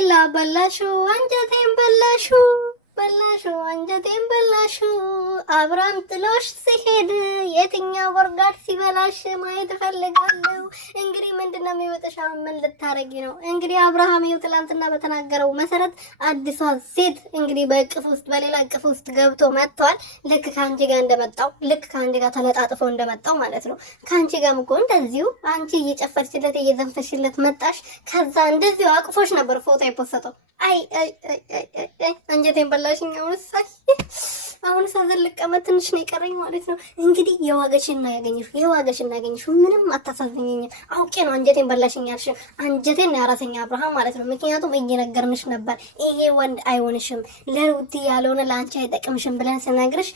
ሄርሜላ በላሹ አንጀቴን በላሹ በላሹ አንጀቴን በላሹ አብራም ጥሎሽ ሲሄድ የትኛው ወርጋድ ሲበላሽ ማየት እፈልጋለሁ። እንግዲህ ምንድነው የሚወጣሽ? ምን ልታረጊ ነው? እንግዲህ አብርሃም ይኸው ትላንትና በተናገረው መሰረት አዲሷ ሴት እንግዲህ በእቅፍ ውስጥ በሌላ እቅፍ ውስጥ ገብቶ መጥቷል። ልክ ከአንቺ ጋር እንደመጣው ልክ ከአንቺ ጋር ተለጣጥፎ እንደመጣው ማለት ነው። ከአንቺ ጋርም እኮ እንደዚሁ አንቺ እየጨፈርሽለት እየዘንፈሽለት መጣሽ። ከዛ እንደዚሁ አቅፎሽ ነበር ፎቶ የፖሰተው። አይ አንጀቴን በላሽኝ። አሁንስ አዘልቀመ ትንሽ ነው የቀረኝ ማለት ነው። እንግዲህ የዋገሽና ያገኘሽው ምንም አታሳዝኝኝ። አውቄ ነው አንጀቴን በላሽኝ ያልሽ። አንጀቴን ነው ያራሰኛ አብርሃም ማለት ነው። ምክንያቱም እየነገርንሽ ነበር ይሄ ወንድ አይሆንሽም፣ ለሩቲ ያልሆነ ለአንቺ አይጠቅምሽም ብለን ስነግርሽ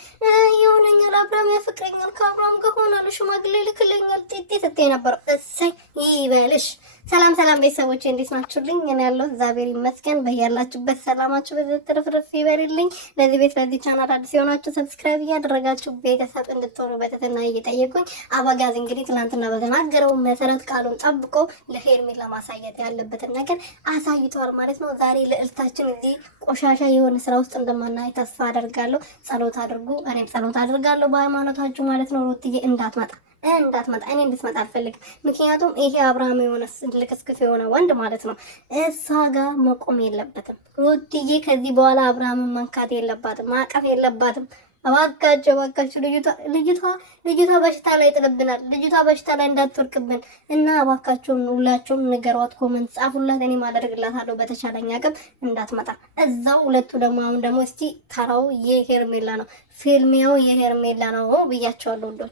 ይሆነኛል፣ አብርሃም ያፈቅረኛል፣ ከአብርሃም ጋር ሆናለሁ፣ ሽማግሌ ልክልኛል ጤጤ ስትይ ነበር። እሰይ ይበልሽ። ሰላም ቤተሰቦች እንዴት ናችሁልኝ? እኔ ያለው እግዚአብሔር ይመስገን። በያላችሁበት ሰላማችሁ በትርፍርፍ ይበልልኝ። ለዚህ ቤት ለዚህ ቻናል አዲስ የሆናችሁ ሰብስክራይብ እያደረጋችሁ ቤተሰብ እንድትሆኑ በትህትና እየጠየቁኝ፣ አበጋዝ እንግዲህ ትናንትና በተናገረው መሰረት ቃሉን ጠብቆ ለሄርሜላ ማሳየት ያለበትን ነገር አሳይቷል ማለት ነው። ዛሬ ልዕልታችን እዚህ ቆሻሻ የሆነ ስራ ውስጥ እንደማናይ ተስፋ አደርጋለሁ። ጸሎት አድርጉ፣ እኔም ጸሎት አድርጋለሁ በሃይማኖታችሁ ማለት ነው። ሩትዬ እንዳትመጣ እኔ እንድትመጣ አልፈልግም። ምክንያቱም ይሄ አብርሃም የሆነ ልክስክስ የሆነ ወንድ ማለት ነው እሷ ጋር መቆም የለበትም። ሩትዬ ከዚህ በኋላ አብርሃምን መንካት የለባትም፣ ማቀፍ የለባትም። እባካችሁ ልጅቷ በሽታ ላይ ጥልብናል። ልጅቷ በሽታ ላይ እንዳትወርቅብን እና እባካችሁን ሁላችሁም ንገሯት፣ ኮመንት ጻፉላት። እኔ ማደርግላታለሁ በተቻለኝ አቅም እንዳትመጣ እዛው። ሁለቱ አሁን ደግሞ እስቲ ተራው የሄርሜላ ነው፣ ፊልሚያው የሄርሜላ ነው ብያቸዋለሁ።